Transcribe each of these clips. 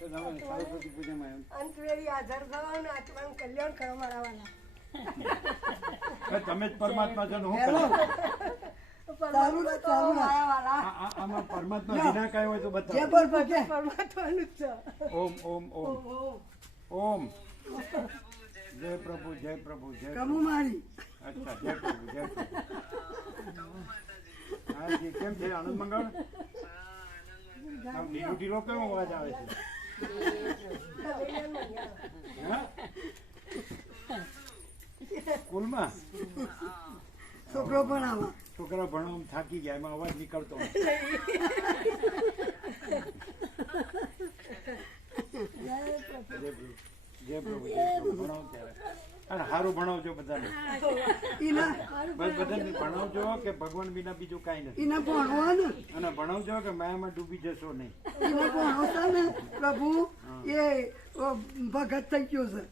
સરસ્વતી પૂજામાં અંતવેરી હાજર થવા અને આત્માનું કલ્યાણ કરવા મારા તમે જ પરમાત્મા છો ને હું આમાં પરમાત્મા વિના કાંઈ હોય તો બતાવો. પરમાત્માનું જ છે. ઓમ ઓમ ઓમ ઓમ. જય પ્રભુ જય પ્રભુ જય પ્રભુ. અચ્છા જય પ્રભુ જય પ્રભુ. હા જી કેમ છે આનંદ મંગળ? ઢીલો ઢીલો કેવો અવાજ આવે છે? સ્કૂલમાં છોકરો ભણાવો. છોકરા ભણવામાં થાકી ગયા એમાં અવાજ નીકળતો જય પ્રભુ ભણાવો ત્યારે અને સારું ભણાવજો બધાને. બધાને ભણાવજો કે ભગવાન વિના બીજું કાંઈ નથી. અને ભણાવજો કે માયામાં ડૂબી જશો નહીં. પ્રભુ એ ભગત થઈ ગયો છે.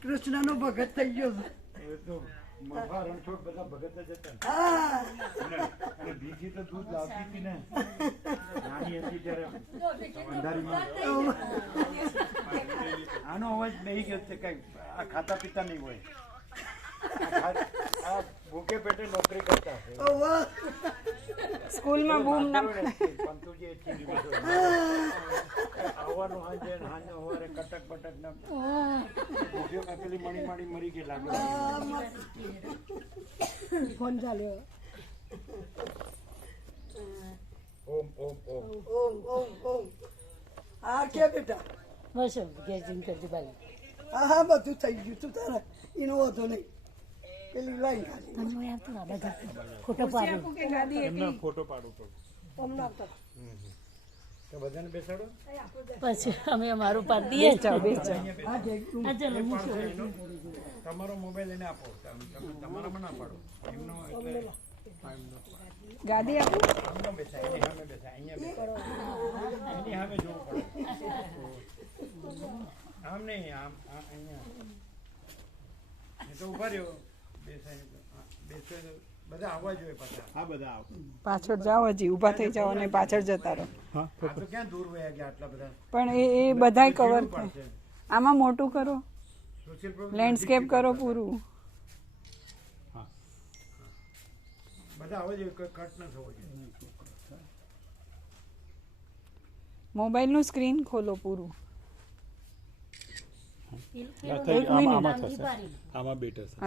કૃષ્ણ નો ભગત થઈ ગયો છે. એ તો મફા રણછોડ બધા ભગત જ હતા. અને બીજી તો દૂધ લાવતી હતી ને નાની હતી ત્યારે અંધારીમાં. આનો અવાજ નહીં ગયો છે કઈ આ ખાતા પીતા નહીં હોય. આ ભૂખે પેટે નોકરી કરતા છે. સ્કૂલમાં બૂમ ના આવવાનું હાંજે હાંજે સવારે કટક બટક ના ભૂખ્યો પેલી મણી માણી મરી ગઈ લાગે. ફોન ચાલ્યો. ઓમ ઓમ ઓમ ઓમ ઓમ ઓમ. આ કે બેટા બસ ગેજિંગ કરતી બાલી. હા બધું થઈ ગયું તું તારા એનો વાંધો નહીં. પેલી લાઈન ફોટો પાડો. ફોટો પાડો તો બધાને બેસાડો. પછી અમે અમારું પાડી દઈએ. તમારો મોબાઈલ એને આપો. તમારામાં ના પાડો. એમનો ગાડી આપો. આમનો બેસાય એની સામે બેસાય અહીંયા એની સામે જોવું પડે. આમ નહીં આમ અહીંયા એ તો ઉભા રહ્યો. બેસાય બધા આવવા જોઈએ પાછા. હા બધા આવો. પાછળ જાઓ હજી ઊભા થઈ જાઓ અને પાછળ જતા રહો. આ તો ક્યાં દૂર વયા ગયા આટલા બધા. પણ એ બધાય કવર થાય. આમાં મોટું કરો. લેન્ડસ્કેપ કરો પૂરું. બધા આવવા જોઈએ. કોઈ કટ ન થવો જોઈએ. મોબાઈલનું સ્ક્રીન ખોલો પૂરું.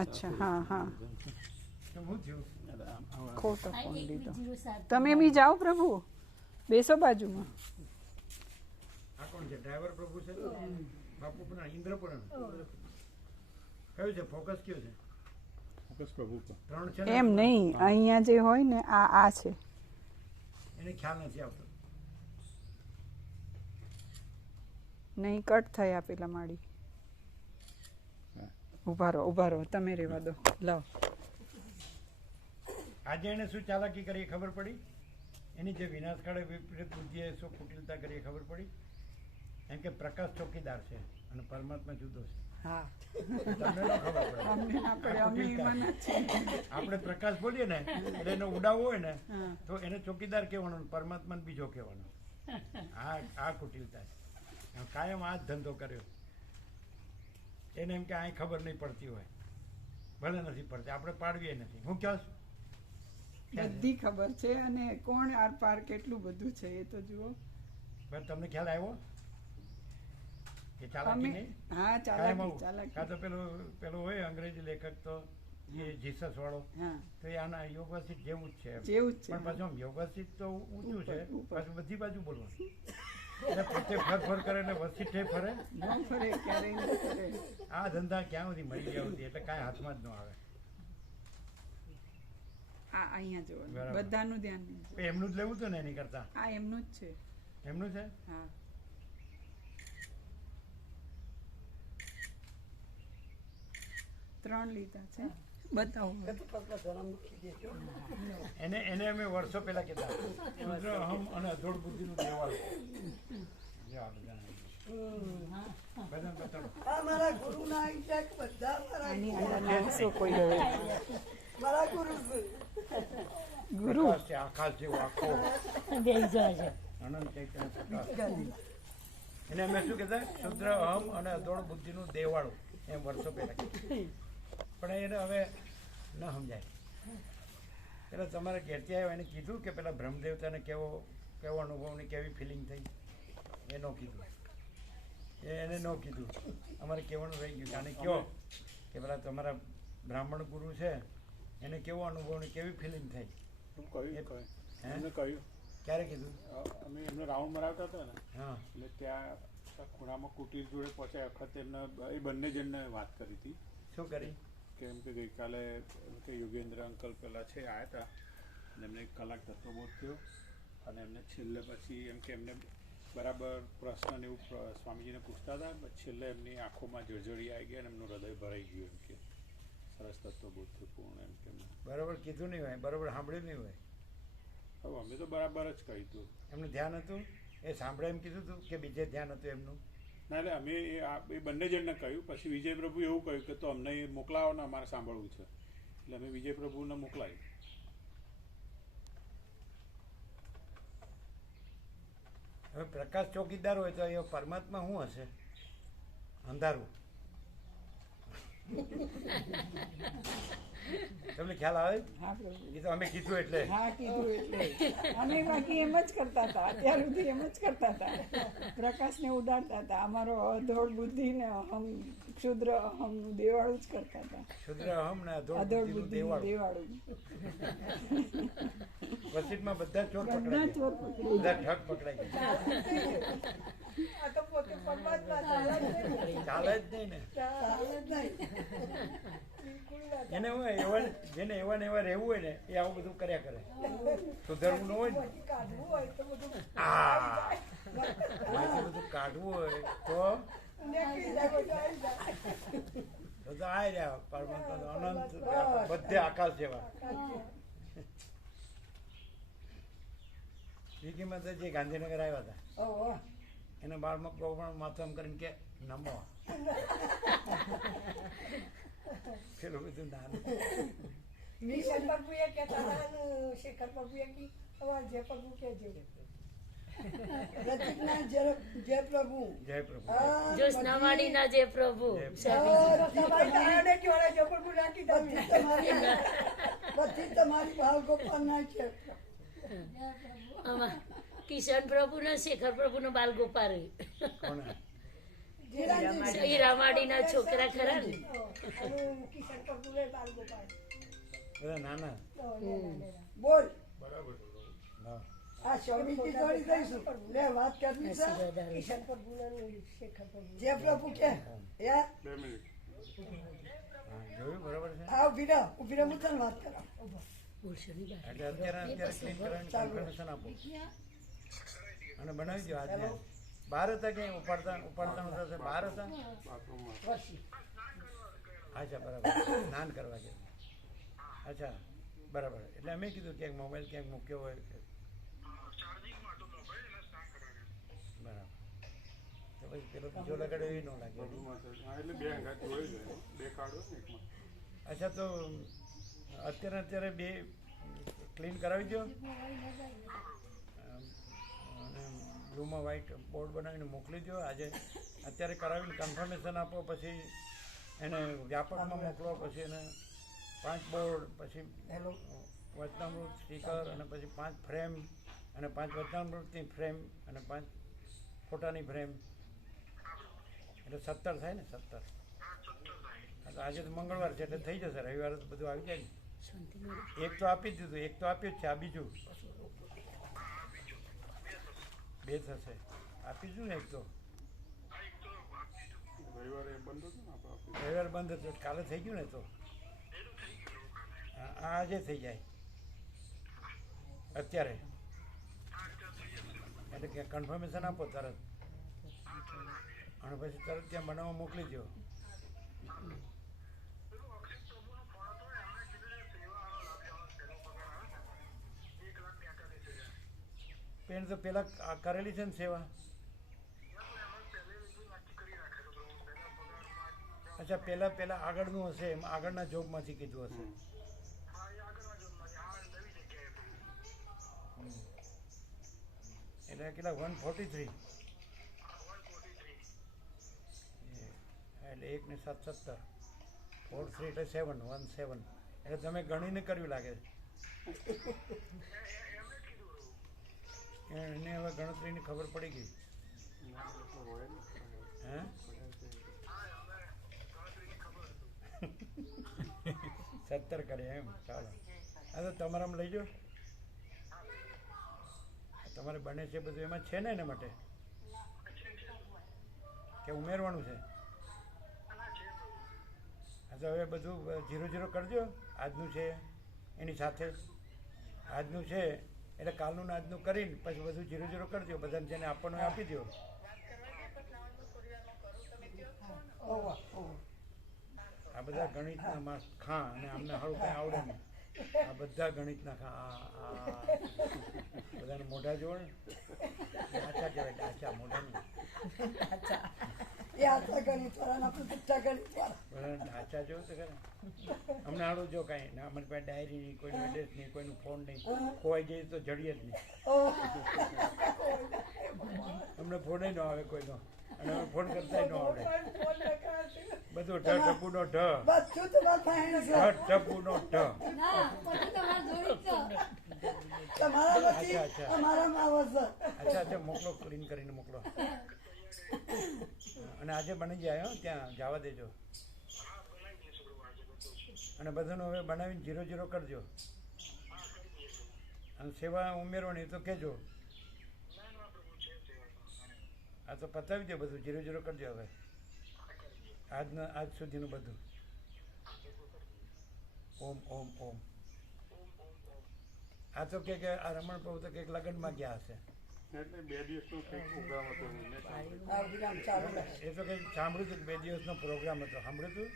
અચ્છા હા હા ખોટો ફોન લીધો. તમે બી જાઓ પ્રભુ. બેસો બાજુમાં. આ કોણ છે? ડ્રાઈવર પ્રભુ છે. બાપુ પણ ઇન્દ્ર પણ કયું છે? ફોકસ કયું છે? ફોકસ પ્રભુ ત્રણ છે એમ નહીં અહીંયા જે હોય ને આ છે. એને ખ્યાલ નથી આવતો. નહીં કટ થયા પેલા માળી. ઉભા રહો તમે રહેવા દો. લાવો. આજે એને શું ચાલાકી કરી ખબર પડી? એની જે વિનાશ કાળે વિપરીત બુદ્ધિએ શું કુટિલતા કરી ખબર પડી? એમ કે પ્રકાશ ચોકીદાર છે અને પરમાત્મા જુદો છે. હા તમને ન ખબર પડે. આપણે પ્રકાશ બોલીએ ને એટલે એને ઉડાવવો હોય ને તો એને ચોકીદાર કહેવાનો, પરમાત્માને બીજો કહેવાનો. આ કુટિલતા છે. કાયમ આ જ ધંધો કર્યો. એને એમ કે આ ખબર નહીં પડતી હોય. ભલે નથી પડતી, આપણે પાડવીએ નથી. હું કહું છું બધી ખબર છે અને કોણ આર પાર કેટલું બધું છે એ તો જુઓ. બસ તમને ખ્યાલ આવ્યો? એ ચાલાકી નહીં. હા ચાલાકી. કાં તો પેલો હોય અંગ્રેજી લેખક તો એ જીસસ વાળો, તો એ આના યોગવસિત જેવું જ છે. પણ પાછું આમ યોગવસિત તો ઊંચું છે, પાછું બધી બાજુ બોલવાનું. એટલે પોતે ફર કરે એટલે વસિત ફરે. આ ધંધા ક્યાં સુધી મરી ગયા હતી એટલે કાંઈ હાથમાં જ ન આવે. અહીંયા જોવાનું બધાનું ધ્યાન. એમનું જ લેવું હતું ને એની કરતા. આ એમનું જ છે. એમનું છે? હા. ત્રણ લીધા છે. બતાવો. એને અમે વર્ષો પહેલા કહેતા રુદ્ર અહમ અને અધોડ બુદ્ધિનું દેવાળ. બધાને બતાડો. આ મારા ગુરુના આઈટેક બધા મારા આની અંદર નાખશો કોઈ હવે મારા ગુરુ છે. ગુરુ પ્રકાશ છે, આકાશ જેવો આખો અનંત ચૈતન્ય પ્રકાશ. એને અમે શું કહેતા શુદ્ર અહમ અને અદોળ બુદ્ધિનું દેવાળું એમ વર્ષો પહેલા કીધું. પણ એને હવે ન સમજાય. પેલા તમારા ઘેરથી આવ્યો એને કીધું કે પેલા બ્રહ્મદેવતાને કેવો અનુભવ ને કેવી ફિલિંગ થઈ એ ન કીધું. એને ન કીધું. અમારે કહેવાનું રહી ગયું. આને કહો કે પેલા તમારા બ્રાહ્મણ ગુરુ છે એને કેવો અનુભવ ને કેવી ફિલિંગ થઈ. એમને કહ્યું ક્યારે કીધું? અમે એમને રાઉન્ડ મરાવતા હતા ને હા એટલે ત્યાં ખૂણામાં કુટીર જોડે પહોંચ્યા વખતે એમને એ બંને જણને વાત કરી હતી શું કરી? કેમ કે ગઈકાલે એમ કે યોગેન્દ્ર અંકલ પહેલાં છે આવ્યા હતા અને એમને 1 કલાક તત્વબોધ થયો અને એમને છેલ્લે પછી એમ કે એમને બરાબર પ્રશ્ન ને એવું સ્વામીજીને પૂછતા હતા પછી છેલ્લે એમની આંખોમાં જળજળી આવી ગઈ અને એમનું હૃદય ભરાઈ ગયું એમ કે સરસ તત્વબોધ થયું પૂર્ણ એમ કે બરાબર કીધું નહીં હોય, બરાબર સાંભળ્યું નહીં હોય. હવે અમે તો બરાબર જ કહ્યું હતું. એમનું ધ્યાન હતું એ સાંભળે એમ કીધું હતું કે બીજે ધ્યાન હતું એમનું? ના એટલે અમે એ બંને જણને કહ્યું પછી વિજય પ્રભુ એવું કહ્યું કે તો અમને એ મોકલાવો ને અમારે સાંભળવું છે એટલે અમે વિજય પ્રભુને મોકલાવ્યું. હવે પ્રકાશ ચોકીદાર હોય તો એ પરમાત્મા શું હશે? અંધારું. તમને ખ્યાલ આવે? હા પ્રભુ એ તો અમે કીધું એટલે. હા કીધું એટલે અમે બાકી એમ જ કરતા હતા. અત્યાર સુધી એમ જ કરતા હતા. પ્રકાશને ઉડાડતા હતા. અમારો અધોળ બુદ્ધિ ને અહમ ક્ષુદ્ર અહમનું દેવાળું જ કરતા હતા. શુદ્ર અહમ ને અધોળ અધોળ બુદ્ધિનું દેવાળું. દેવાળું વસીટમાં બધા ચોર બધા પકડાય ચોર પકડી બધા ઠગ પકડાય આ તો પોતે પરમાત્મા ચાલે જ નહીં. ચાલે જ નહીં ને. ચાલે જ નહીં. બિલકુલ ના ચાલે. એને હોય જેને એવા ને એવા રહેવું હોય ને એ આવું બધું કર્યા કરે. સુધરવું ન હોય ને પછી કાઢવું હોય તો બધું એમાંથી બધું કાઢવું હોય તો નીકળી જાય, બધું આવી જાય. આ રહ્યા પરમાત્મા અનંત બધે આકાશ જેવા. વિકી માતાજી ગાંધીનગર આવ્યા હતા. ઓહો. એના બાળમાં પ્રોગ્રામ માથું આમ કરીને કે નમો પેલું બધું નાનું. કિશન પ્રભુએ કહેતા હતા ને શેખર પ્રભુએ કી તમારે જે પ્રભુ કહેજો. પ્રતિજ્ઞા જય પ્રભુ. જય પ્રભુ. હા, જ્યોત્સનાવાડીના જે પ્રભુ તમારી તારાને જોડે જો પ્રભુ નાખી દઉં. બધી તમારી ભાવ ગોપાલના છે. આમાં કિશન પ્રભુ ને શેખર પ્રભુ નો બાલ ગોપાલ કોને? હીરામાડીના છોકરા ખરા ને અને કિશન પ્રભુએ બાલ ગોપાલ. બધા નાના. બોલ. હા. આ સ્વામીજી જોડી દઈશું. લે વાત કરવી છે. કિશન પ્રભુ શેખર પ્રભુ જે પ્રભુ કે યાર 2 મિનિટ. હા, જોયું બરાબર છે. આ ઉભી રહો હું તને વાત કરાવ. બોલશો ની બા. એટલે અત્યારે ક્લીન કરવાની કન્ફર્મેશન આપો અને બનાવી દો. આજે બહાર હતા કે ઉપાડતા નહોતા? બહાર હતા. અચ્છા બરાબર. સ્નાન કરવા ગયા. અચ્છા બરાબર. એટલે અમે કીધું ક્યાંક મોબાઈલ ક્યાંક મૂક્યો હોય. બરાબર. તો પછી પેલો બીજો લગાડ્યો એ ન લાગે. હા એટલે 2 અંગાત જોઈ જાય 2 કાઢો ને એકમાં. અચ્છા તો અત્યારે 2 ક્લીન કરાવી દો અને બ્લુમાં વ્હાઈટ બોર્ડ બનાવીને મોકલી દો. આજે અત્યારે કરાવીને કન્ફર્મેશન આપો. પછી એને વ્યાપકમાં મોકલો. પછી એને 5 બોર્ડ, પછી વચનામૃત સ્ટીકર અને પછી 5 ફ્રેમ અને 5 વચનામૃતની ફ્રેમ અને 5 ફોટાની ફ્રેમ એટલે 17 થાય ને. 17. તો આજે તો મંગળવાર છે એટલે થઈ જશે. રવિવારે તો બધું આવી જાય ને. એક તો આપી જ દીધું. એક તો આપ્યું જ છે. આ બીજું 2 થશે. આપી દીધું ને એક તો. રવિવારે બંધ હતું ને આપણે રવિવાર બંધ હતું. કાલે થઈ ગયું ને તો. હા, આજે થઈ જાય અત્યારે. એટલે કે કન્ફર્મેશન આપો તરત અને પછી તરત ત્યાં બનાવવા મોકલી દો. પેન તો પેલા કરેલી છે ને સેવા. અચ્છા પેલા આગળનું હશે, એમ આગળના જોબમાંથી કીધું હશે. એટલે કેટલા 143 એટલે 1 ને 7 17 43 એટલે 7 17 એટલે તમે ગણીને કર્યું લાગે છે. એને હવે ગણતરીની ખબર પડી ગઈ. હે 17 કર્યા એમ. ચાલો હા તો તમારામાં લઈ જાઓ. તમારે બને છે બધું એમાં છે ને એના માટે કે ઉમેરવાનું છે? હા તો હવે બધું 0-0 કરજો. આજનું છે એની સાથે આજનું છે એટલે કાલનું ને આજનું કરીને પછી બધું 0-0 કરજો. બધાને જેને આપવાનું આપી દો. આ બધા ગણિતના માર્ક્સ ખા અને અમને સારું કંઈ આવડે નહીં. આ બધા ગણિતના ખા બધાને મોઢા જોડ ડાચા કહેવાય. ડાચા મોઢા નહીં. બધાને ડાચા જોવું તો ખરા. અમને આવડું જો કાંઈ ના, અમારી પાસે ડાયરી નહીં, કોઈનું એડ્રેસ નહીં, કોઈનું ફોન નહીં. ખોવાઈ જઈએ તો જડીએ જ નહીં. અમને ફોન ન આવે કોઈનો અને અમે ફોન કરતા ન આવડે. બધું ટપુનો ટપુનો અચ્છા મોકલો, ક્લીન કરીને મોકલો. અને આજે બની જાય હો, ત્યાં જવા દેજો. અને બધાનું હવે બનાવીને 0-0 કરજો. અને સેવા ઉમેરવાની તો કહેજો. આ તો પતાવી દો બધું. 0-0 કરજો હવે આજ સુધીનું બધું. ઓમ ઓમ ઓમ. આ તો કે આ રમણ પ્રભુ તો કંઈક લગ્નમાં ગયા હશે એટલે 2 દિવસનો કંઈક પ્રોગ્રામ હતો. એ તો કંઈક સાંભળ્યું હતું. 2 દિવસનો પ્રોગ્રામ હતો. સાંભળ્યું હતું?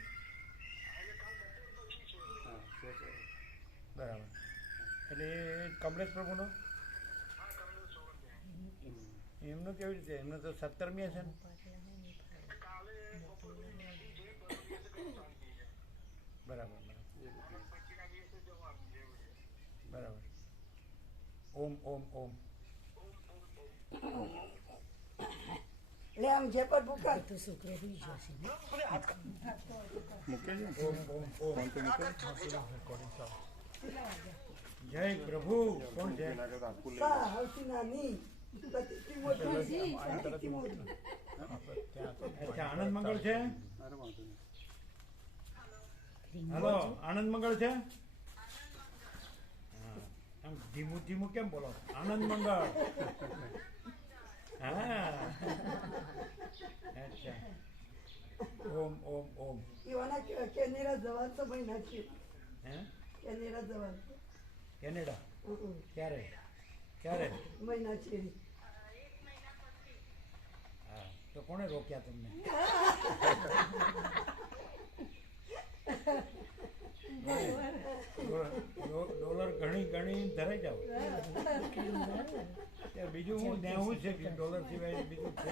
બરાબર. એટલે એ કમલેશ પ્રભુનો એમનું કેવી રીતે? એમનું તો 17મી હશે ને? બરાબર બરાબર. ઓમ ઓમ ઓમ. લે આમ જે પર ભૂકા તો છોકરો હોઈ જશે ને. મૂકે છે ઓમ ઓમ ઓમ. ફોન તો મૂકે. જય પ્રભુ. કોણ છે? સા હૌથી નાની અચ્છા આનંદ મંગળ છે. અરે વાંધો નહીં. હલો આનંદ મંગળ છે. આમ ધીમું ધીમું કેમ બોલો? આનંદ મંગળ. હા અચ્છા. ઓમ ઓમ ઓમ. એવાના કેનેડા જવાન તો ભાઈ નાખી. હે કેનેડા જવાન કેનેડા ક્યારે ક્યારે? મહિના છે. હા તો કોણે રોક્યા તમને? ડોલર ઘણી ઘણી ધરાઈ જાવ. બીજું હું નેવું છે કે ડોલર સિવાય બીજું છે.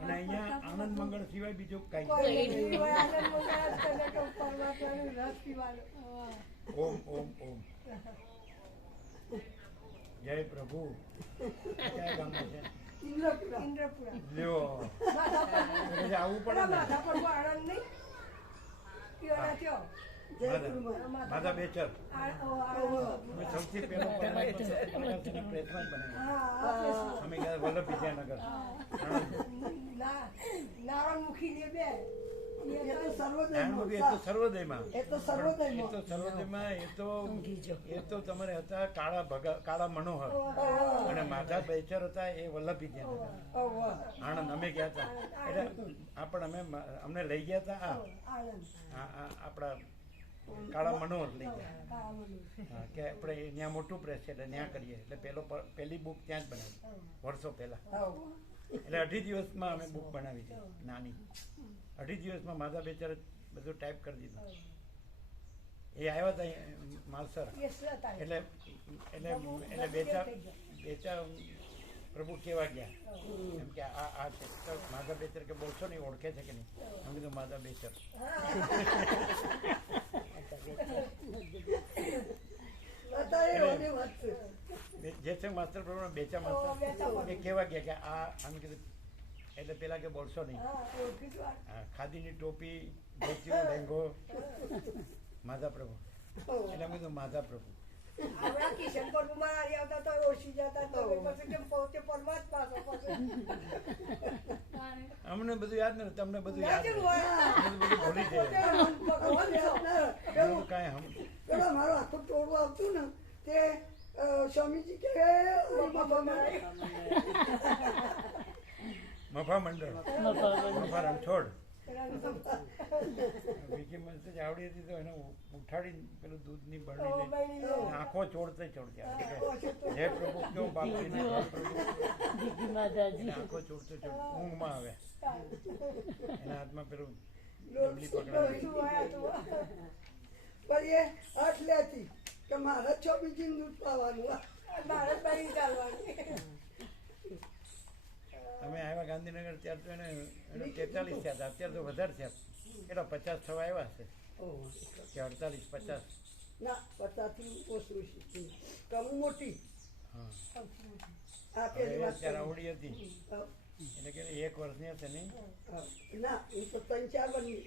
અને અહીંયા આનંદ મંગળ સિવાય બીજું કઈ. ઓમ ઓમ ઓમ. જય પ્રભુ. કયા ગામમાં છે? લ્યો આવવું પડે ને. માધા બેચર અમે સૌથી પહેલો પ્રેસમાં જ બનાવ્યો. અમે ગયા વલ્લભ વિદ્યાનગર. સર્વોદયમાં એ તો તમારે હતા કાળા મનોહર અને માધા બેચર હતા એ વલ્લભ વિદ્યાનગર આણંદ. અમે ગયા હતા એટલે અમને લઈ ગયા હતા આપણા કાળા મનોહર લઈ ગયા. હા કે આપણે ત્યાં મોટું પ્રેસ છે એટલે ત્યાં કરીએ. એટલે પહેલી બુક ત્યાં જ બનાવી વર્ષો પહેલા. એટલે 2.5 દિવસમાં અમે બુક બનાવી હતી નાની. 2.5 દિવસમાં માધા બેચરે બધું ટાઈપ કરી દીધું. એ આવ્યા હતા માલસર. એટલે બેચા પ્રભુ કેવા ગયા એમ કે આ છે તો માધવ બેચર કે બોલશો નહીં, ઓળખે છે કે નહીં? અમે કીધું માધવ બેચર. અત્યારે રોની વાત છે. જે છે માસ્ટર પ્રભુ બેચા માસ્ટર એ કેવા ગયા કે આ અમે કીધું એટલે પેલા કે બોલશો નહીં. હા, ઓળખી વાત. હા, ખાદીની ટોપી, ધોતિયું, લેંઘો, માધા પ્રભુ. એટલે અમે કીધું માધા પ્રભુ. આપણા કિશન પ્રભુમાં આવી આવતા તો ઓછી જતા તો પછી કેમ પોતે પરમાત્મા છો પછી. અમને બધું યાદ નથી, તમને બધું યાદ યાદ નથી. હોય. અમે બધું ભૂલી જઈએ. ભગવાન યાદ ના. બધું કાંઈ પેલો મારો આખું ટોળું આવતું ને તે સ્વામીજી કે મફા મંડળ, મફા રણછોડ. વિકી મસ્ત જ આવડી હતી તો એને ઉઠાડીને પેલું દૂધની બરણી લઈને આંખો ચોડતે ચોડતે હે પ્રભુ ક્યો બાપજીને દીદી માતાજી આંખો ચોડતે ચોડતે ઊંઘમાં આવે. એના હાથમાં પેલું ડબલી પકડાવી. પણ એ આઠ લેતી કે મારે સ્વામીજી દૂધ પાવાનું, મારે બની ચાલવાની. અમે આવ્યા ગાંધીનગર ત્યાર તો એને 43 થયા હતા, અત્યારે તો વધારે થયા. કેટલા 50 થવા આવ્યા હશે કે 48 50? ના 50 થી ઓછું છે. કમ મોટી હા, આ પેલી વાત અત્યારે આવડી હતી એટલે કે 1 વર્ષની હશે નહીં? ના એ તો 3-4 બની.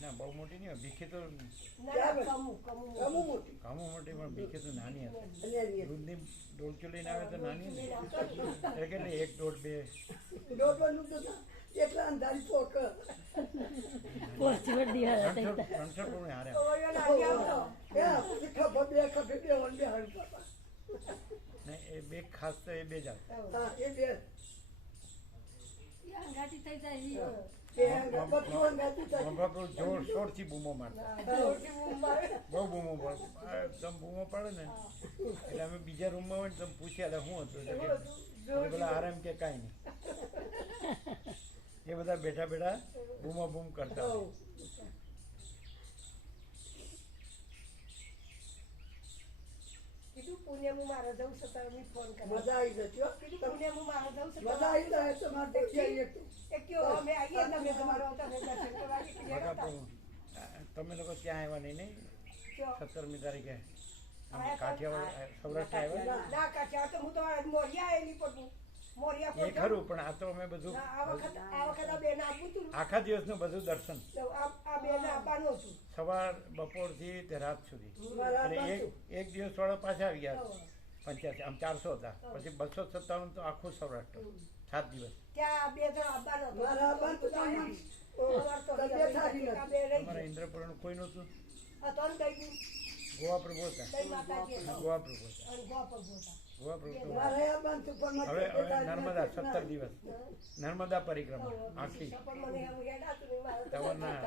ના બહુ મોટી નહીં હોય. ભીખી તો કમું મોટી ઘણું મોટી, પણ ભીખી તો નાની હતી. અને એની દૂધની ડોલચું લઈને આવે તો નાની ને એટલે કેટલી 1, 1.5, 2 ડોબરનું તો ના એટલા અંધારી પોક પોસ્ટ વડી હતા 300 પણ હારે. ખબર બે ખભે બે વન બે હળતા. ને એ બે ખાસ તો એ બે જ આવે. હા એ બે અંગાથી થઈ જાય મફા પર જોર શોરથી બૂમો મારતા, બહુ બૂમો પાડે. તમે બૂમો પાડે ને એટલે અમે બીજા રૂમમાં હોય ને તમે પૂછ્યા એટલે શું હતું એટલે પેલા આરામ કે કાંઈ નહીં. એ બધા બેઠા બેઠા બૂમા બૂમ કરતા હોય. કીધું પુણ્યમાં મારે જવું છે તો અમે ફોન કર્યો. મજા આવી જશે. કીધું પુણ્યમાં મારે જવું છે મજા આવી જાય તો મારે જઈએ. અમે આવીએ ને અમે તમારો તમે દર્શન કરવા તમે લોકો ત્યાં આવ્યા નહીં નહીં? 17મી તારીખે કાઠિયાવાડ સૌરાષ્ટ્ર આવ્યા. ના કાઠિયાવાડ તો હું તો મોરિયા આવેલી પડું. મોરિયા એ ખરું, પણ આ તો અમે બધું આ વખત આ બેન આપવું હતું. આખા દિવસનું બધું દર્શન આ બેન આપવાનું હતું. સવાર બપોરથી તે રાત સુધી. અને એક દિવસ વાળા પાછા આવી ગયા 85, આમ 400 હતા. પછી 257 તો આખું સૌરાષ્ટ્ર 7 દિવસ. ત્યાં બે જણ આપવાનું હતું. મારા આપવાનું તો તમારા ઇન્દ્રપુરનું કોઈ નહોતું? ત્રણ દઈ ગોવા પ્રભુ હતા. દઈ માતાજી ગોવા પ્રભુ હતા. અને ગોપર હતા. ગોવા પ્રભુ તો મારે આપવાનું હતું પણ હવે નર્મદા 17 દિવસ નર્મદા પરિક્રમા આખી. મને એવું હેડાતું નહીં. મારે તમારના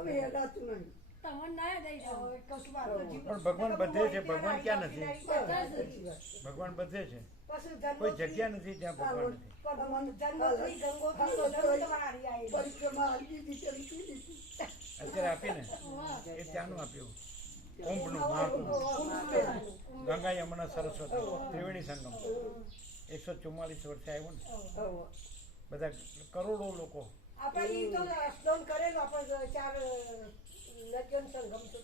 અમે હેડાતું નહીં. તમને ના દઈ જાઓ કશું વાત નથી. પણ ભગવાન બધે છે. ભગવાન ક્યાં નથી? ભગવાન બધે છે. કોઈ જગ્યા નથી જ્યાં ભગવાન નથી. અત્યારે આપીને એ ત્યાંનું આપ્યું. કુંભનું મહાકુંભ, ગંગા યમુના સરસ્વતી ત્રિવેણી સંગમ 144 વર્ષે આવ્યું ને. બધા કરોડો લોકો. આપણે ઈ તો સ્નાન કરેલું. આપણે 4 નદીઓનો સંગમ તો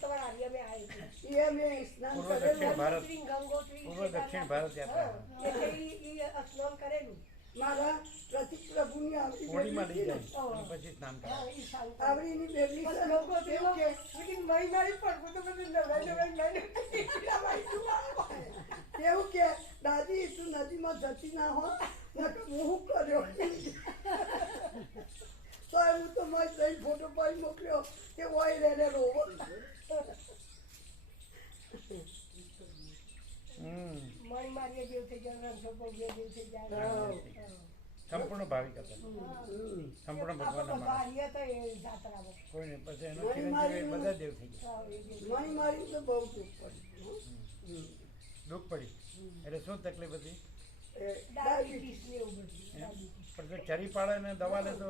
તમારા આર્યમે આવી. એ અમે સ્નાન પૂર્વ દક્ષિણ ભારત, ગંગોત્રી પૂર્વ દક્ષિણ ભારત યાત્રા એટલે ઈ સ્નાન કરેલું. મારા પ્રતિક પ્રભુની આવડી હોળીમાં લઈ જાય અને પછી સ્નાન કરે. આવડીની બેબી લોકો જેવું કે લેકિન મહિનાઈ પણ તો બધું નવાઈ એવું કે દાદી તું નદીમાં જતી ના હો નકર હું કર્યો તો હું તો મય જઈ ફોટો પાડી મોકલ્યો કે ઓય રે રોવો. મણી મારીએ જેવું થઈ જાય, રંગો જેવું થઈ જાય. સંપૂર્ણ ભાવિક હતા. સંપૂર્ણ ભગવાનના માણસ. કોઈ નહીં. પછી એનો ચિરંજીવી બધા દેવ થઈ ગયા. મણી મારી તો બહુ દુઃખ દુઃખ પડી. એટલે શું તકલીફ હતી? ડાયાબિટીસ ને એવું બધું. પણ જો ચરી પાડે ને દવા લે તો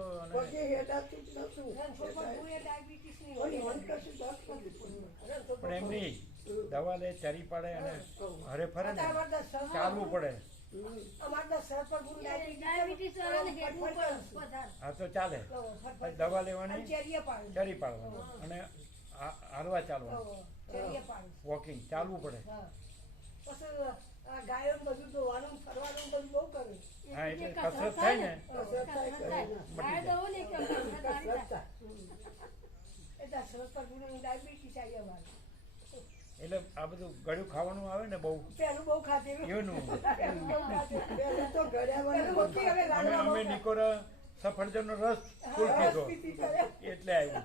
પણ એમ નહીં. દવા લે, ચરી પાડે અને હરે ફરે ને ચાલવું પડે અમારે દશરથ પ્રભુ ડાયાબિટીસ વાળાને હેડવું પડે વધારે. હા તો ચાલે પછી દવા લેવાની ચેરીએ પાડું ચરી પાડવાનું અને હાલવા ચાલવાનું ચેરીએ પાડું વોકિંગ ચાલવું પડે હા પછી આ ગાયોને બધું ધોવાનું ફરવાનું બધું બહુ કર્યું હા એટલે કસરત થાય ને ગાય દવો ને કે કસરત સારી થાય. એ દશરથ પ્રભુને ડાયાબિટીસ આવી અમારે એટલે આ બધું ગળ્યું ખાવાનું આવે ને બહુ પેલું બહુ ખાધેલું એનું પેલું બહુ ખાધેલું પેલું તો ઘડિયાળનું મોટી હવે અમે લાડવા બહુ અમે નિકોર સફરજનનો રસ ફૂલ ખાધા. પીધો પીતી કરે. એટલે આવ્યું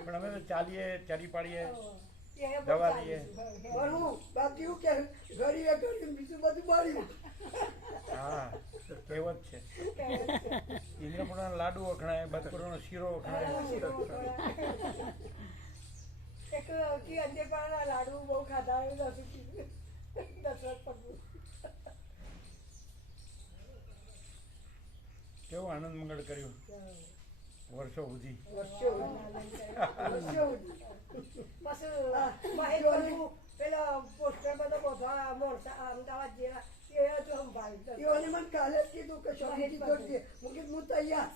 પણ અમે તો ચાલીએ ચરી પાડીએ એ બહુ દવા ચાલે લઈએ. છે. પણ હું બાકી એવું કે ઘડીએ ઘડી બીજું બધું બળ્યું હા કહેવત છે ઇન્દ્રપુરાના લાડુ વખણાય બદપુરાનો શીરો વખણાય એક કે અંજેપાના લાડુ બહુ ખાધા એ નથી પીધું. દશરથ પ્રભુ કેવું આનંદ મંગળ કર્યું વર્ષો સુધી વર્ષો પછી મહેશ પ્રભુ પેલો પોસ્ટર બધો બધા મોરસા અમદાવાદ જેવા એ હજુ સંભાળી એઓને મને કાલે જ કીધું કે શોખીથી જોડજે હું કીધું હું તૈયાર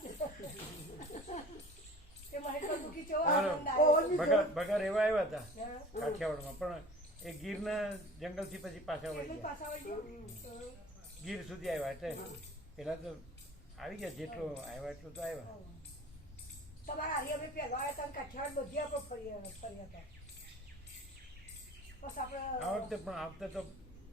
કે મહેશ પ્રભુ કી કેવો બરાબર. આનંદ આવ્યો. બગા રહેવા આવ્યા હતા હા. કાઠિયાવાડમાં પણ એ ગીરના જંગલથી પછી પાછા વળી કેટલી ગયા પાછા વળ્યું? ગીર સુધી આવ્યા એટલે પેલા તો આવી ગયા જેટલો આવ્યા એટલું તો આવ્યા તમારા હારી અમે પહેલા આવ્યા હતા કાઠિયાવાડ બધી આપણે ફર્યા હતા બસ આ વખતે આપણે પણ આ વખતે તો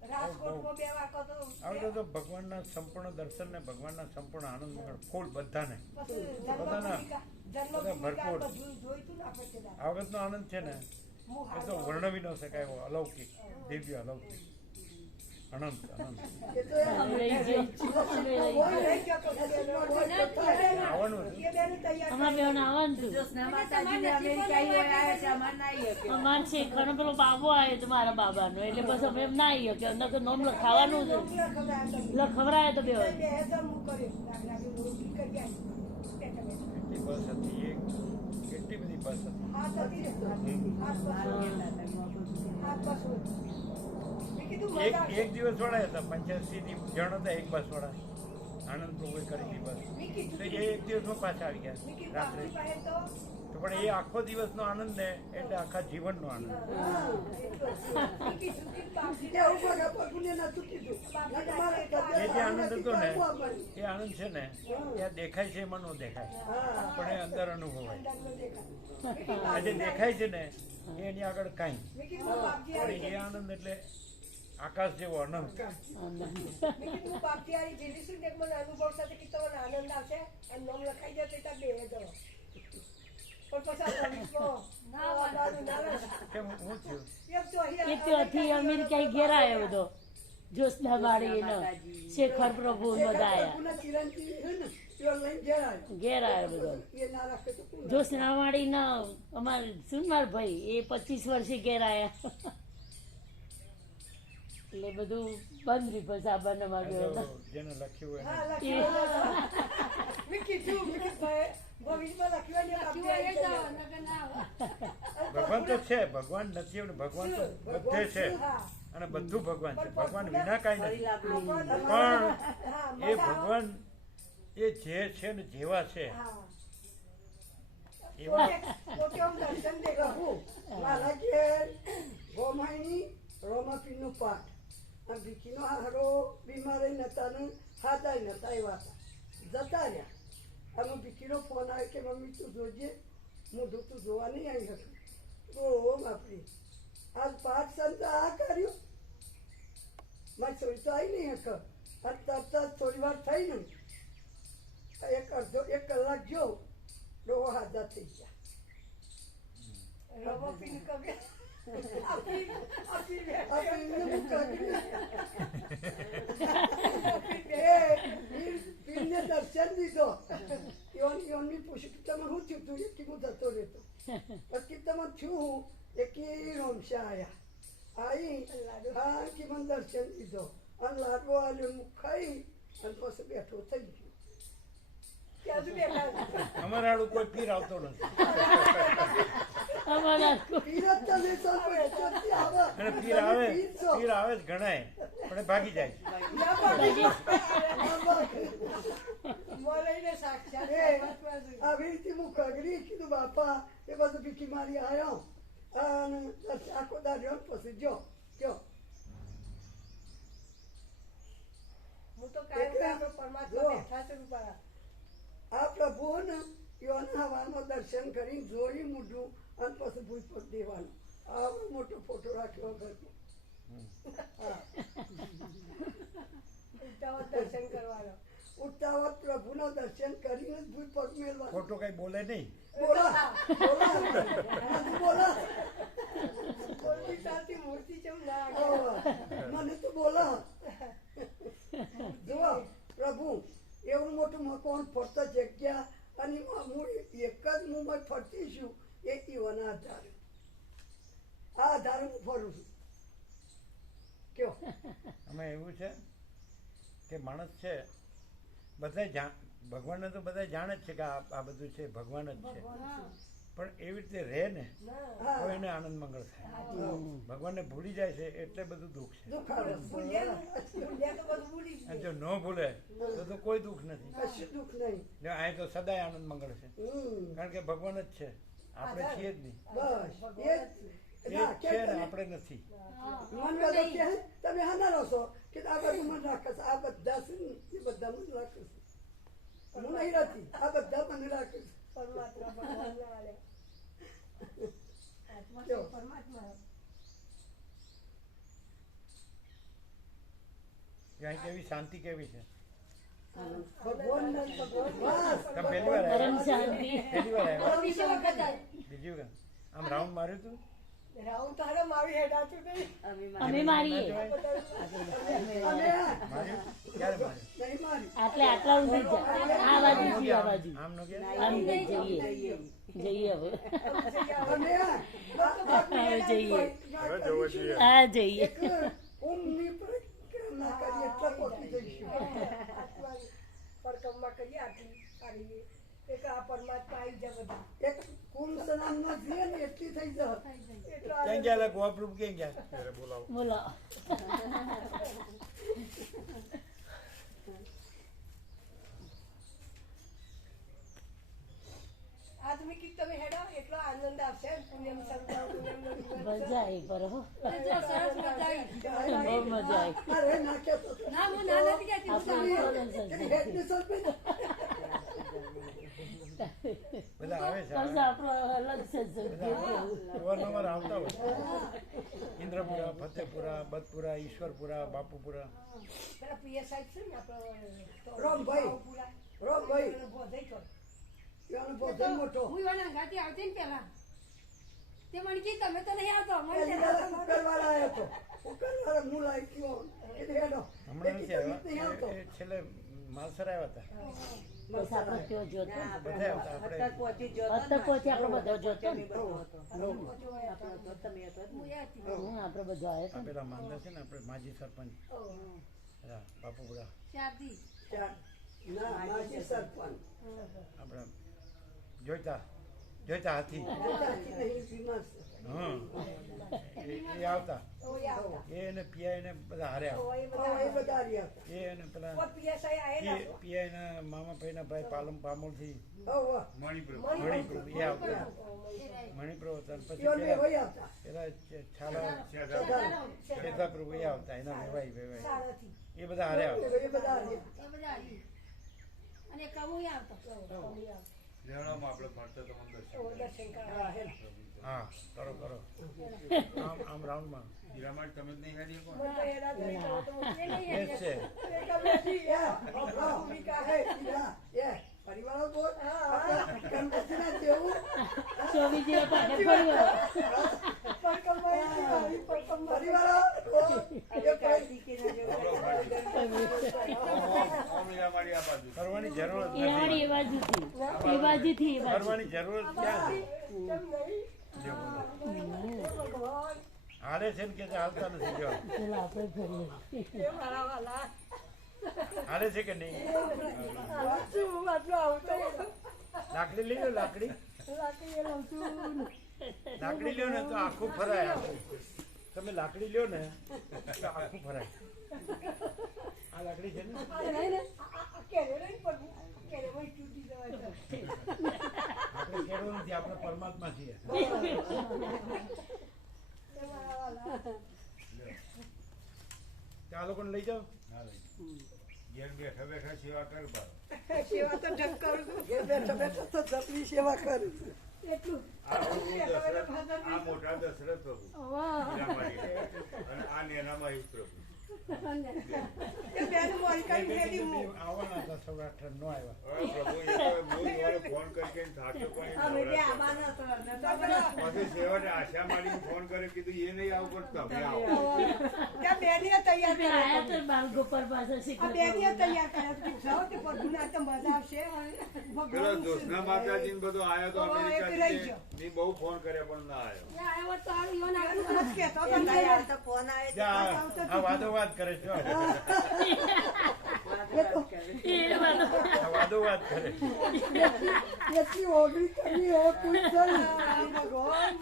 રાજકોટમાં બે વાકો તો આ વખતે તો ભગવાનના સંપૂર્ણ દર્શન ને ભગવાનના સંપૂર્ણ આનંદ મંગળ ફૂલ બધાને પછી બધાના જન્મભૂમિકા ભરપૂર. બધું જોયું તું ને આપણે પેલા. આ વખતનો આનંદ છે ને હું એ તો વર્ણવી ન શકાય એવો અલૌકિક દિવ્ય અલૌકિક અનંત અનંત એ તો એમ અમે રહી ગયો. અમે રહી ગયો. રહી ગયો તો આવવાનું હતું. એ બેને તૈયાર અમારે બેન આવવાનું હતું. અમારે છે ખરો પેલો બાબો આવ્યો તો મારા બાબાનો એટલે બસ અમે એમ ના આવ્યો કે અંદર તો નોમ લખાવાનું છે ખવડાય તો બે હું કર્યું કેટલી બસ હતી એક કેટલી બધી બસ હતી હાથ હતી ને હાથ બસ મેં કીધું મજા આવશે. એક દિવસ વાળા હતા 85 ની જણ હતા એક બસ વાળા આનંદ પ્રભુએ કરેલી બસ મેં કીધું એટલે એ એક દિવસમાં પાછા આવી ગયા મેં કીધું રાત્રે આપણી પાસે તો તો પણ એ આખો દિવસનો આનંદ ને એટલે આખા જીવનનો આનંદ એટલો મેં કીધું કે બાપજી કે એવું કોઈ પ્રભુને નતું કીધું નકર મારે એ જે આનંદ નથી હતો ને કરવું આપણને. એ આનંદ છે ને એ આ દેખાય છે એમાં ન દેખાય હા પણ એ અંદર અનુભવાય અંદરનો દેખાય. આ જે દેખાય છે ને એ એની આગળ કાંઈ મેં કીધું બાપજી પણ આવી એ આનંદ એટલે આકાશ જેવો અનંત મેં કીધું બાપજી આવી જેવી શું ને મને અનુભવ સાથે કે તમને આનંદ આવશે અને નામ લખાઈ જશે ત્યાં બે જવો પણ પછી આ પોલીસમાં ના વાળું ના લખાય. કેમ હું થયું એમ તો અહીંયા એ ત્યાંથી અમેરિકા ઘેર આવ્યો બધો જોશના વાળીનો શેખર પ્રભુ બધા આવ્યા પ્રભુના ચિરંજીવી છે ને તેઓ લઈને ઘેર આવ્યો. ઘેર આવ્યો બધો એ ના રાખે તો કોણ? જોશના વાળીના અમારે શું માર ભાઈ એ 25 વર્ષે ઘેર આવ્યા એટલે બધું બંધ રહ્યું પછી આ બંને માં આ ગયો તો જેને લખ્યું હોય હા, એને લખ્યું મેં કીધું ભાઈ ભવિષ્યમાં લખ્યું હોય ને લખ્યું હોય બાપજી તો આવી નકર ના આવે. ભગવાન તો છે ભગવાન નથી એવું ને ભગવાન તો બધે છે હા. અને બધું ભગવાન છે ભગવાન વિના કાંઈ નથી આપણને પણ હા, એ મજા આવે. ભગવાન એ જે છે ને જેવા છે હા. એવા પોતે આમ દર્શન દે પ્રભુ મારા ઘેર ગોમાઈની રોમાપીરનો પાઠ આ ભીખીનો હારો બીમારે નતા ને હાદાય નતા એવા હતા જતા રહ્યા આનો ભીખીનો ફોન આવ્યો કે મમ્મી તું જોજે હું તું જોવા નહીં આવી હતું ઓ બાપરી આજ પાઠ સંત આ કર્યું મારી છોડી તો આવી નહીં હક આ તરત જ થોડી વાર થઈ ને એક કલાક જો ડોહો હાજર થઈ ગયા રમોપીન કગે આપી આપણે એમને મૂકી પીરને દર્શન દીધો યોની પૂછ્યું કે તમે શું થયું તું કે હું જતો રહેતો પછી તમે છું હું એકી રોમશા આયા આવી હા કે મને દર્શન દીધો અને લાડવો આલ્યો હું ખાઈ અને પછી બેઠો થઈ ગયો ત્યાં સુધી બેઠા અમારા હાડું કોઈ પીર આવતો નથી અમારા પીર જ તમે છો, પણ ક્યાંથી આવે? અને તમે પીર આવે પીર છો. પીર આવે જ ગણાય પણ એ ભાગી જાય મળીને સાક્ષાત એ, પરમાત્મા છે. આવી રીતે હું ખગડી કીધું બાપા એ બધું ભીખી મારી આવ્યો અને આખો દાડ્યો પછી જો હું તો કાયમ એટલે આપણો પરમાત્મા જો. બેઠા છે રૂપાળા. આ પ્રભુને યોના હવામાં દર્શન કરી જોડી મૂઢું અને પછી ભૂલ પર દેવાનું આવો મોટો ફોટો રાખ્યો ઘરનો. ઉતાવળ દર્શન કરવાનો. ઉઠતા પ્રભુના દર્શન કરીને જ ભૂલ પગ મેળવાનું. ખોટો કઈ બોલે નહીં બોલા નથી બોલા બોલતી ચાલતી મૂર્તિ જેવું ના ઓ, લાગે. મને તો બોલા જુઓ પ્રભુ એવું મોટું મકાન ફરતા જગ્યા અને હું એક જ મુંબઈ ફરતી છું એ ઈવાના આધારે આ આધારે હું ફરું છું કયો અમે એવું છે કે માણસ છે બધા ભગવાનને તો બધા જાણે જ છે કે આ બધું છે ભગવાન જ છે પણ એવી રીતે રહે ને હા. તો એને આનંદ મંગળ થાય ભગવાનને ભૂલી જાય છે એટલે બધું દુઃખ છે દુઃખ આવે છે. ભૂલ્યા તો બધું ભૂલી જ અને ગયું. જો ન ભૂલે તો કોઈ દુઃખ નથી કશું દુઃખ નહીં જો અહીં તો સદાય આનંદ મંગળ છે હમ. કારણ કે ભગવાન જ છે આપણે છીએ જ નહીં બસ એ એ ના, જ છે ને કે આપણે નથી મન બધું કે તમે હાના છો કે આ બધું મન રાખે છે આ બધા છે ને એ બધા મન રાખે છે હું નહીં રાખી આ બધા મને રાખે છે પરમાત્મા ભગવાન ના આલે. આત્મા છે જો. પરમાત્મા. અહીં કેવી શાંતિ કેવી છે ભગવાન બસ તમે પહેલી વાર પરમ આવ્યા શાંતિ પહેલી વાર આવ્યા બીજી વખત આલે. બીજી વાર આમ રાઉન્ડ માર્યું તું રાઉન્ડ તારે મારી હેડાતું નહીં. અમે મારીએ અમે માર્યું ક્યારે માર્યું નહીં મારી આટલા ઊંધી જ જાય આ બાજુથી આ બાજુ આમ નો કે આમ જઈએ હવે અમે જઈએ. આ જઈએ એક ઊંઘની પરિક્રમા કરી એટલે પહોંચી જઈશું આત્માની પરકમમાં કરીએ આટલી સારી એક આ પરમાત્મા આવી જાય બધા. એક કુલ સનામનો જોઈએ ને એટલી થઈ જાય એટલો ક્યાં ગયા ગોવાપ્રુપ ક્યાં ગયા બોલો આજ મેં કીધું તમે હેડો એટલો આનંદ આવશે પુણ્યમ સંગમ પુણ્યમનો દિવસ છે. મજા આવી પર હો એટલો સરસ મજા આવી. બહુ મજા આવી અરે નાખ્યા તો ના હું ના નથી કહેતી. હું આપણું સાંભળો. પરમ સંસ્કૃતિ. હેડની સલ્પે બધા આવે છે બસ આપણો અલગ સંસ્કૃતિ અવારનવાર આવતા હોય ઇન્દ્રપુરા ફતેપુરા બદપુરા ઈશ્વરપુરા બાપુપુરા પેલા પિયર સાહેબ છે ને આપણો રામભાઈ. પૂરા રામભાઈ. એનો બોધે છો. એનો બધો મોટો હું એના અંગાથી આવતી ને પેલા તે મને કી તમે તો નહીં આવતો મને પહેલી વાર ઉપરવાળા આવ્યો હતો ઉપરવાળા હું લાવી ગયો એટલે હેડો હમણાં નથી નહીં આવ્યા આવતો એ છેલ્લે માલસર આવ્યા હતા બસ આપણે ત્યાં જોતો બધા આવતા આપણે અત્યારે પહોંચી આપણો બધો જોતો ને હું એ હતી. આપણે બધો આવ્યો આ હતો પેલા માંદા છે ને આપણે માજી સરપંચ હા, બાપુપુરા શાદી ચાર ના માજી સરપંચ આપણે જોઈતા હાથી ચાચી નહીં બીમાર છે હા એ આવતા ઓય આવતા. એ એને પિયા એને બધા હારે આવતા ઓય એ બધા બધા રહ્યા હતા એ અને પેલા ઓય પિયર સાહેબ આયેલા છો. પિયા એના મામા ભાઈના ભાઈ પાલમ પામોલથી હોવ મણિપુર એ આવતા મણિપુર હતા અને પછી યોને પેલા હોય આવતા પેલા છાલા શેતાપ્રભુ એ આવતા એના વેવાઈ સારાથી. એ બધા હારે આવતા એ બધા રહ્યા એ બધા આવી. અને કમું આવતો કમી આવતા. ઓ દર્શન કરવા. હા હેડ હા કરો આમ રાઉન્ડમાં મને તો હેડા થઈ તો તો એ નહીં એ જ છે પરિવાર બોલ ગણપતિના જેવું ચોવીસ પાટે ફર્યો પરિવાર કરવાની જરૂર જ એ હારી એ બાજુથી એ બાજુથી એ બાજુ કરવાની જરૂર જ ક્યાં છે ભગવાન હારે છે ને કે હાલતા નથી જો ચાલો આપણે ફરીએ એ મારા વાલા હારે છે કે નહીં શું આટલો આવતો લાકડી લઈ લો લાકડી લાકડી એ લઉં છું લાકડી લ્યો ને તો આખું ફરાય આખું. તમે લાકડી લ્યો ને તો આખું ફરાય. આ લાકડી છે ને આ કેરે નહીં પણ કેરેમાં તૂટી જવાય છે. આપણે કેળો નથી, આપણે પરમાત્મા છીએ. એ મારા વાલા. આ લોકોને લઈ જાઓ. ઘેર બેઠા બેઠા સેવા કરતા સેવા તો ઢગ કરું છું. ઘેર બેઠા બેઠા તો જપની સેવા કરું છું. એટલું આ મોટા દશરથ પ્રભુ હીરામાળી. અને આ નેનામાં યુગ પ્રભુ. એ બેનું મોરી કરી ફેરી હું. આવવાના હતા સૌરાષ્ટ્ર નો આવ્યા. હવે પ્રભુ એ તો હું તમારે ફોન કરી થાક્યો પણ પછી છેવટે આશા મારીને ફોન કર્યો, કીધું એ નહીં આવું પણ તમે આવો. ત્યાં બેનીએ તૈયાર અમે કર્યા આયા તો બાલ ગોપાલ પાસે આ શીખવા. બેનીએ તૈયાર કર્યા કે જાઓ તે પ્રભુના તો મજા આવશે પેલો જોશના માતાજી ને બધો આવ્યો તો તો એ અમેરિકા રહી ગયો. ની બહુ ફોન કર્યા પણ ના આવ્યો. આવ્યો તો આવ્યો ને આવ્યો. મત કહેતો તો નહીં આવે. આ વાદો વાત કરે છે. એ વાતો. આ વાદો વાત કરે. એટલી ઓગળી કરી હે પૂછો ને. ભગવાન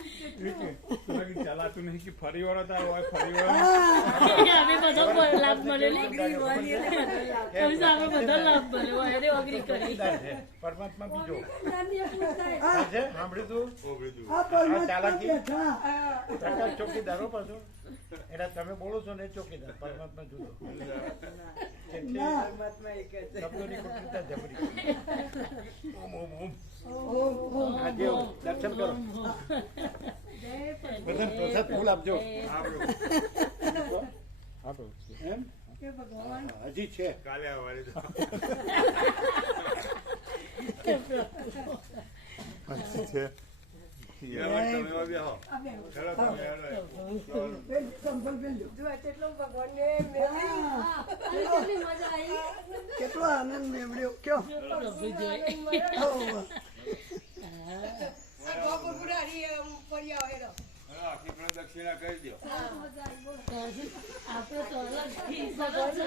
ચાલાતું નહીં કે ફરી વાર તારો હોય ફરી વાર અમે બધો લાભ મળ્યો ને. અમે બધો લાભ મળ્યો. એને અગ્રી કરી. ચોકીદાર છે. પરમાત્મા બીજો નાની પૂછતા આ છે. સાંભળ્યું તું? ઓગળી આ પરમાત્મા ચાલાકી. બેઠા. પ્રકાશ ચોકીદારો પાછો એના તમે બોલો છો ને એ ચોકીદાર. પરમાત્મા જુદો. ના. શબ્દોની કુટુંબતા જબરી. ઓમ ઓમ ઓમ. ઓમ ઓમ. આજે દર્શન કરો. બધાને પ્રસાદ ફૂલ આપજો. આપો. એમ કે ભગવાન હજી છે. કાલે આવવાની તો. હીરામાળી તમે એવા બેહો. આ બેન ચલો તમે હેડો. પેલું સંભળ પેલું. જો તેટલો ભગવાનને મેળી અને કેટલી મજા આવી. કેટલો આનંદ મેળવ્યો કયો પ્રભુ જોઈ. આ ગોપુર પુરારી ફરી આવે હવે આખી પ્રદક્ષિણા કરી દો. આપણે તો અલગથી ભગવાન